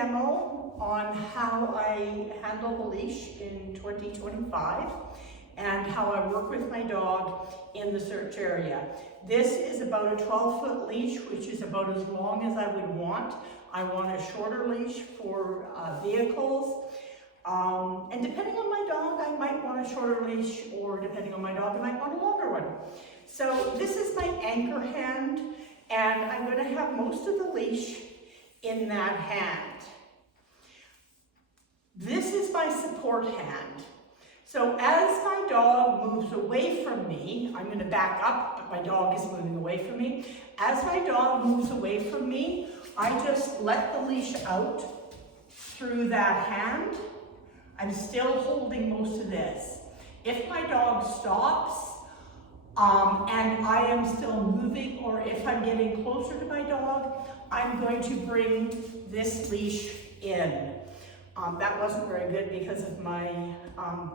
demo on how I handle the leash in 2025 and how I work with my dog in the search area. This is about a 12-foot leash, which is about as long as I would want. I want a shorter leash for vehicles. And depending on my dog, I might want a shorter leash, or depending on my dog, I might want a longer one. So this is my anchor hand, and I'm going to have most of the leash in that hand. This is my support hand. So as my dog moves away from me, I'm going to back up, but my dog is moving away from me. As my dog moves away from me, I just let the leash out through that hand. I'm still holding most of this. If my dog stops and I am still moving, or if I'm getting closer to my dog, I'm going to bring this leash in. That wasn't very good because of my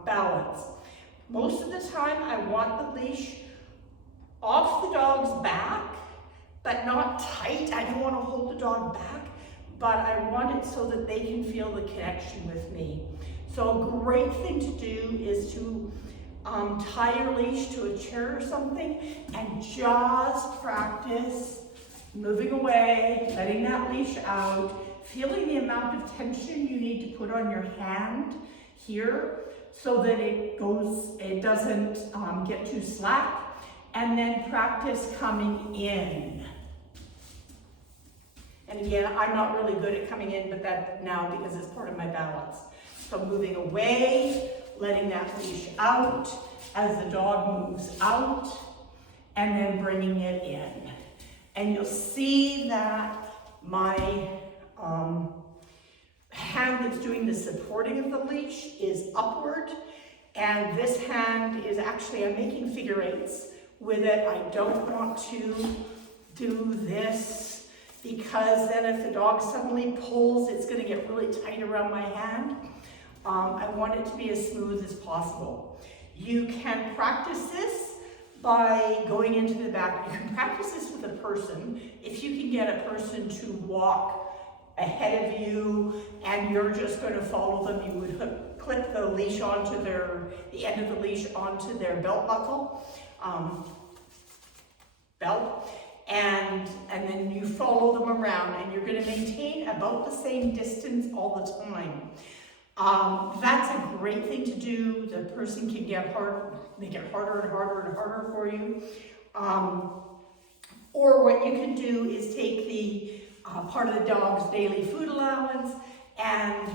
balance. Most of the time I want the leash off the dog's back, but not tight. I don't want to hold the dog back, but I want it so that they can feel the connection with me. So a great thing to do is to tie your leash to a chair or something and just practice moving away, letting that leash out, feeling the amount of tension you need to put on your hand here so that it doesn't get too slack, and then practice coming in. And again, I'm not really good at coming in, but that now because it's part of my balance. So moving away, letting that leash out as the dog moves out, and then bringing it in. And you'll see that my hand that's doing the supporting of the leash is upward, and this hand is actually, I'm making figure eights with it. I don't want to do this because then if the dog suddenly pulls, it's going to get really tight around my hand. I want it to be as smooth as possible. You can practice this by going into the back. You can practice this with a person. If you can get a person to walk ahead of you and you're just going to follow them, you would clip the leash onto the end of the leash onto their belt buckle, and then you follow them around, and you're going to maintain about the same distance all the time. That's a great thing to do. The person can make it harder and harder and harder for you. Or what you can do is take the part of the dog's daily food allowance and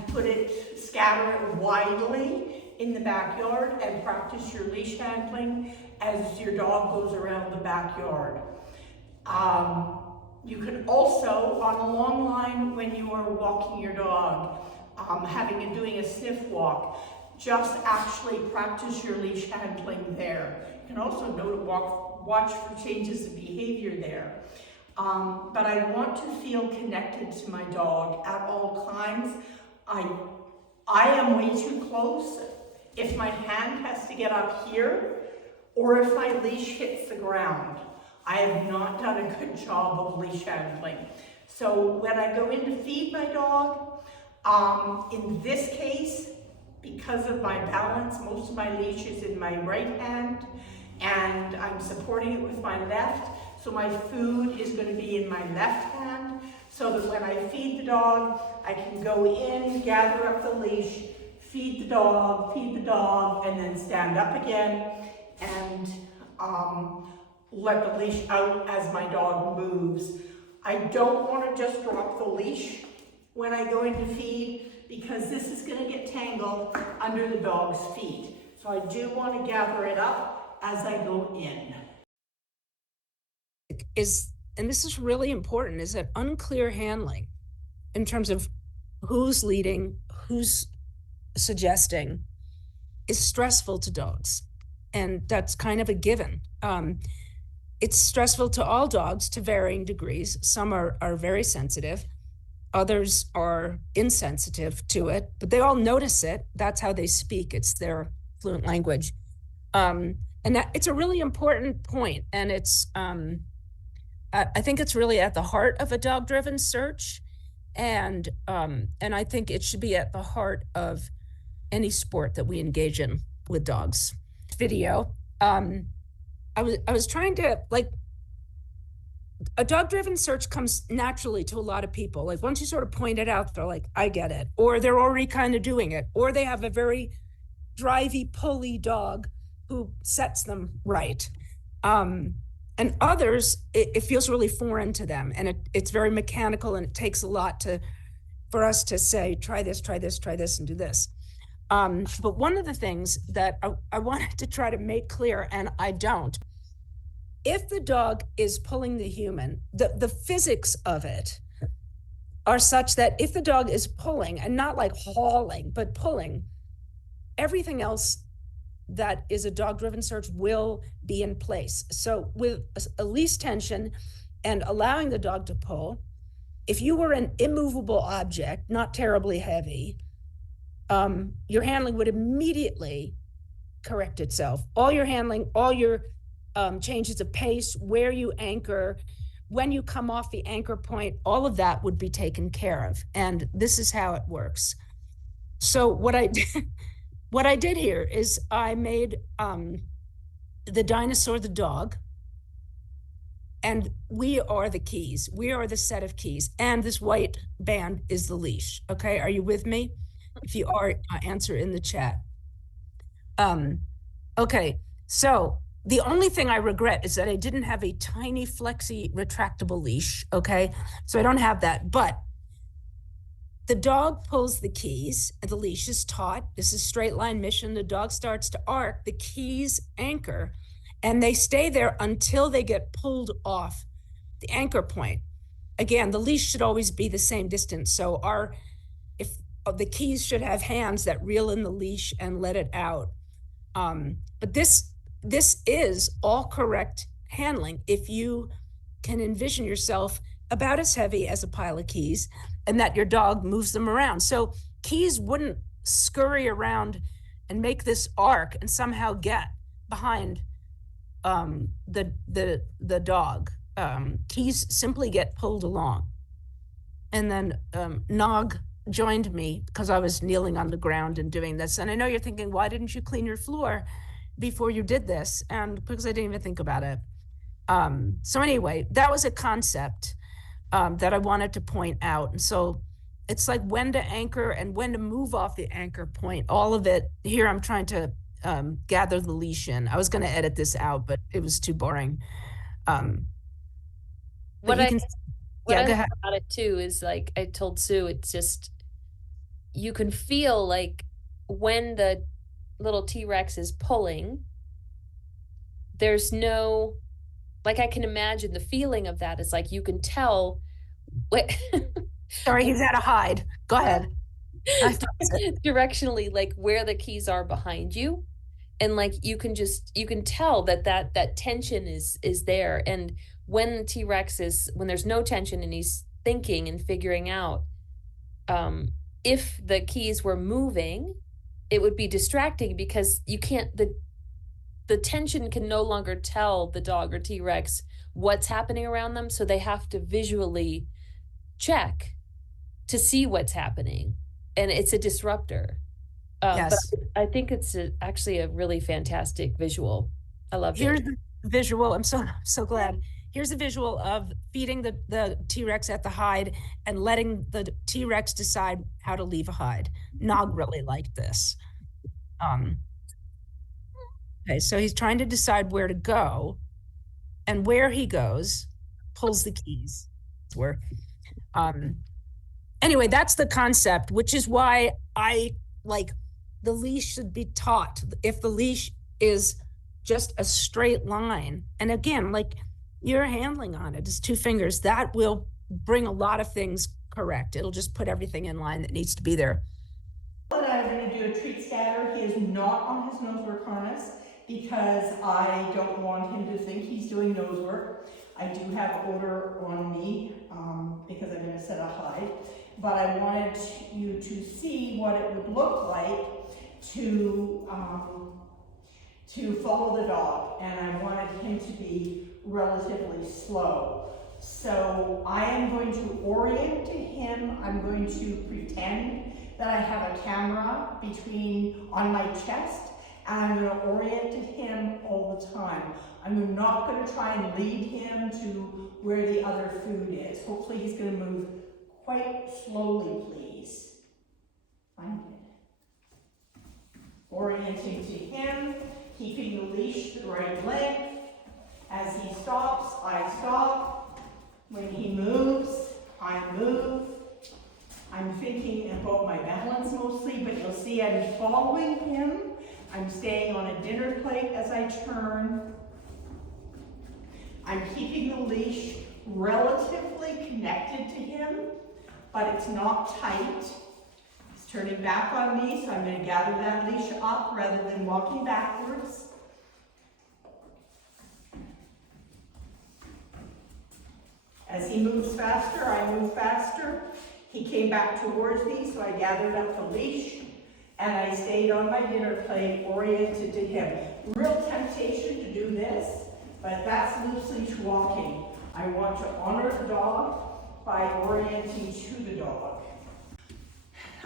scatter it widely in the backyard and practice your leash handling as your dog goes around the backyard. You can also, on a long line when you are walking your dog, doing a sniff walk, just actually practice your leash handling there. You can also watch for changes of behavior there. But I want to feel connected to my dog at all times. I am way too close if my hand has to get up here or if my leash hits the ground. I have not done a good job of leash handling. So when I go in to feed my dog, in this case, because of my balance, most of my leash is in my right hand and I'm supporting it with my left. So my food is going to be in my left hand so that when I feed the dog, I can go in, gather up the leash, feed the dog, and then stand up again and let the leash out as my dog moves. I don't want to just drop the leash when I go in to feed because this is going to get tangled under the dog's feet. So I do want to gather it up as I go in. And this is really important, is that unclear handling in terms of who's leading, who's suggesting, is stressful to dogs. And that's kind of a given. It's stressful to all dogs to varying degrees. Some are very sensitive. Others are insensitive to it, but they all notice it. That's how they speak. It's their fluent language. And that it's a really important point. And it's, I think it's really at the heart of a dog-driven search. And I think it should be at the heart of any sport that we engage in with dogs. Video. I was trying to, like, a dog-driven search comes naturally to a lot of people. Like, once you sort of point it out, they're like, I get it. Or they're already kind of doing it. Or they have a very drivey, pulley dog who sets them right. And others, it feels really foreign to them. And it's very mechanical, and it takes a lot for us to say, try this, try this, try this, and do this. But one of the things that I wanted to try to make clear, and I don't, if the dog is pulling the human, the physics of it are such that if the dog is pulling, and not like hauling, but pulling, everything else that is a dog-driven search will be in place. So with a leash tension and allowing the dog to pull, if you were an immovable object, not terribly heavy, your handling would immediately correct itself. All your handling, all your changes of pace, where you anchor, when you come off the anchor point, all of that would be taken care of. And this is how it works. So what I did here is I made the dinosaur the dog, and we are the keys. We are the set of keys, and this white band is the leash. Okay, are you with me? If you are, answer in the chat. Okay, so the only thing I regret is that I didn't have a tiny flexi retractable leash. Okay, so I don't have that, but the dog pulls the keys and the leash is taut. This is straight line mission. The dog starts to arc, the keys anchor, and they stay there until they get pulled off the anchor point. Again, the leash should always be the same distance. So if the keys should have hands that reel in the leash and let it out. But this is all correct handling if you can envision yourself about as heavy as a pile of keys, and that your dog moves them around. So keys wouldn't scurry around and make this arc and somehow get behind the dog. Keys simply get pulled along. And then Nog joined me because I was kneeling on the ground and doing this. And I know you're thinking, why didn't you clean your floor before you did this? And because I didn't even think about it. So anyway, that was a concept that I wanted to point out. And so it's like when to anchor and when to move off the anchor point, all of it. Here I'm trying to gather the leash in. I was going to edit this out, but it was too boring. What you I can, what yeah, I go love ahead. about it too is, like I told Sue, it's just you can feel like when the little T-Rex is pulling, there's no, like, I can imagine the feeling of that. It's like you can tell what Sorry, he's at a hide. Go ahead. directionally, like where the keys are behind you, and like you can tell that tension is there. And when T-Rex when there's no tension and he's thinking and figuring out, if the keys were moving, it would be distracting because you can't, the tension can no longer tell the dog or T-Rex what's happening around them, so they have to visually check to see what's happening, and it's a disruptor. Yes. But I think it's actually a really fantastic visual. I loved Here's it. the visual. I'm so glad. Here's a visual of feeding the T-Rex at the hide and letting the T-Rex decide how to leave a hide. Nog really liked this. Okay, so he's trying to decide where to go, and where he goes pulls the keys. Where, anyway, that's the concept, which is why I like the leash should be taut. If the leash is just a straight line, and again, like you're handling on it is 2 fingers, that will bring a lot of things correct. It'll just put everything in line that needs to be there. That I'm going to do a treat scatter. He is not on his nose work harness because I don't want him to think he's doing nose work. I do have odor on me because I'm going to set a hide, but I wanted you to see what it would look like to follow the dog, and I wanted him to be relatively slow. So I am going to orient to him. I'm going to pretend that I have a camera on my chest, and I'm going to orient to him all the time. I'm not going to try and lead him to where the other food is. Hopefully he's going to move quite slowly, please. Find it. Orienting to him, keeping the leash the right length. As he stops, I stop. When he moves, I move. I'm thinking about my balance mostly, but you'll see I'm following him. I'm staying on a dinner plate as I turn. I'm keeping the leash relatively connected to him, but it's not tight. He's turning back on me, so I'm going to gather that leash up rather than walking backwards. As he moves faster, I move faster. He came back towards me, so I gathered up the leash, and I stayed on my dinner plate, oriented to him. Real temptation to do this, but that's loose leash walking. I want to honor the dog by orienting to the dog.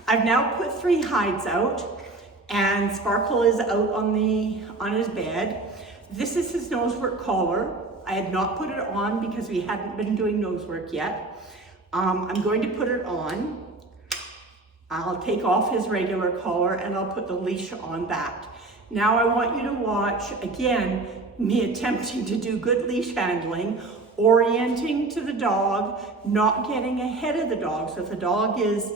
I've now put 3 hides out, and Sparkle is out on his bed. This is his nosework collar. I had not put it on because we hadn't been doing nosework yet. I'm going to put it on. I'll take off his regular collar and I'll put the leash on that. Now I want you to watch, again, me attempting to do good leash handling, orienting to the dog, not getting ahead of the dog. So if the dog is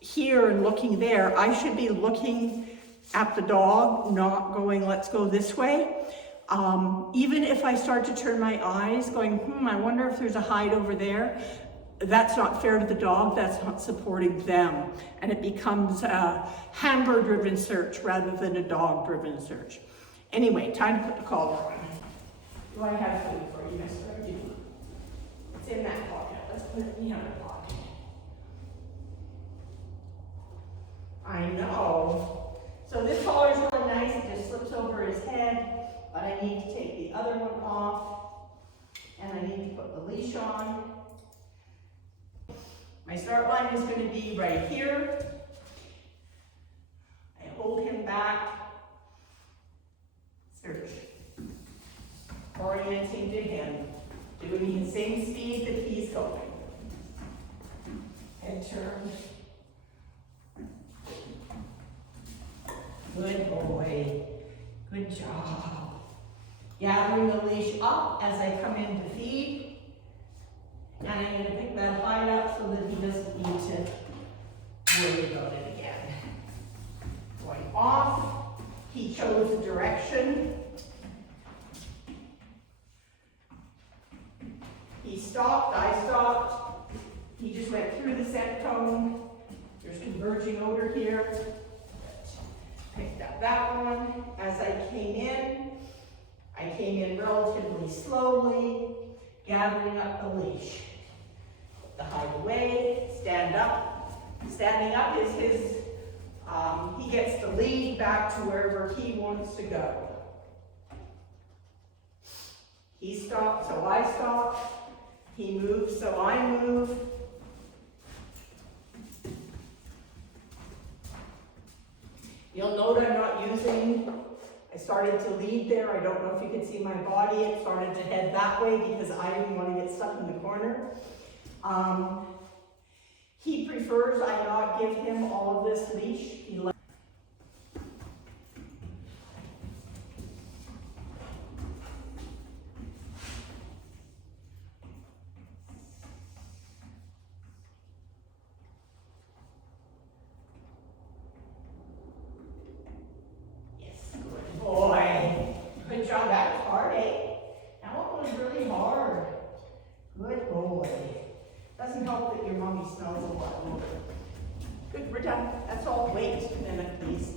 here and looking there, I should be looking at the dog, not going, let's go this way. Even if I start to turn my eyes going, I wonder if there's a hide over there, that's not fair to the dog, that's not supporting them. And it becomes a handler-driven search rather than a dog-driven search. Anyway, time to put the collar on. Do I have food for you, mister? I do. It's in that pocket. Let's put it in the other pocket. I know. So this collar is really nice. It just slips over his head, but I need to take the other one off, and I need to put the leash on. My start line is going to be right here. I hold him back. Search. Orienting to him. Doing the same speed that he's going. Head turn. Good boy. Good job. Gathering the leash up as I come in to feed. And I'm going to pick that hide up so that he doesn't need to worry about it again. Going off. He chose a direction. He stopped, I stopped. He just went through the scent cone. There's converging odor here. Picked up that one. As I came in relatively slowly, gathering up the leash. Put the hide away, stand up. Standing up is he gets the lead back to wherever he wants to go. He stopped, so I stop. He moves, so I move. You'll note I'm not using, I started to lead there. I don't know if you can see my body. It started to head that way because I didn't want to get stuck in the corner. He prefers I not give him all of this leash. Good job, that was hard, eh? That one was really hard. Good boy. Doesn't help that your mommy smells a lot more. Good, we're done. That's all. Wait just a minute, please.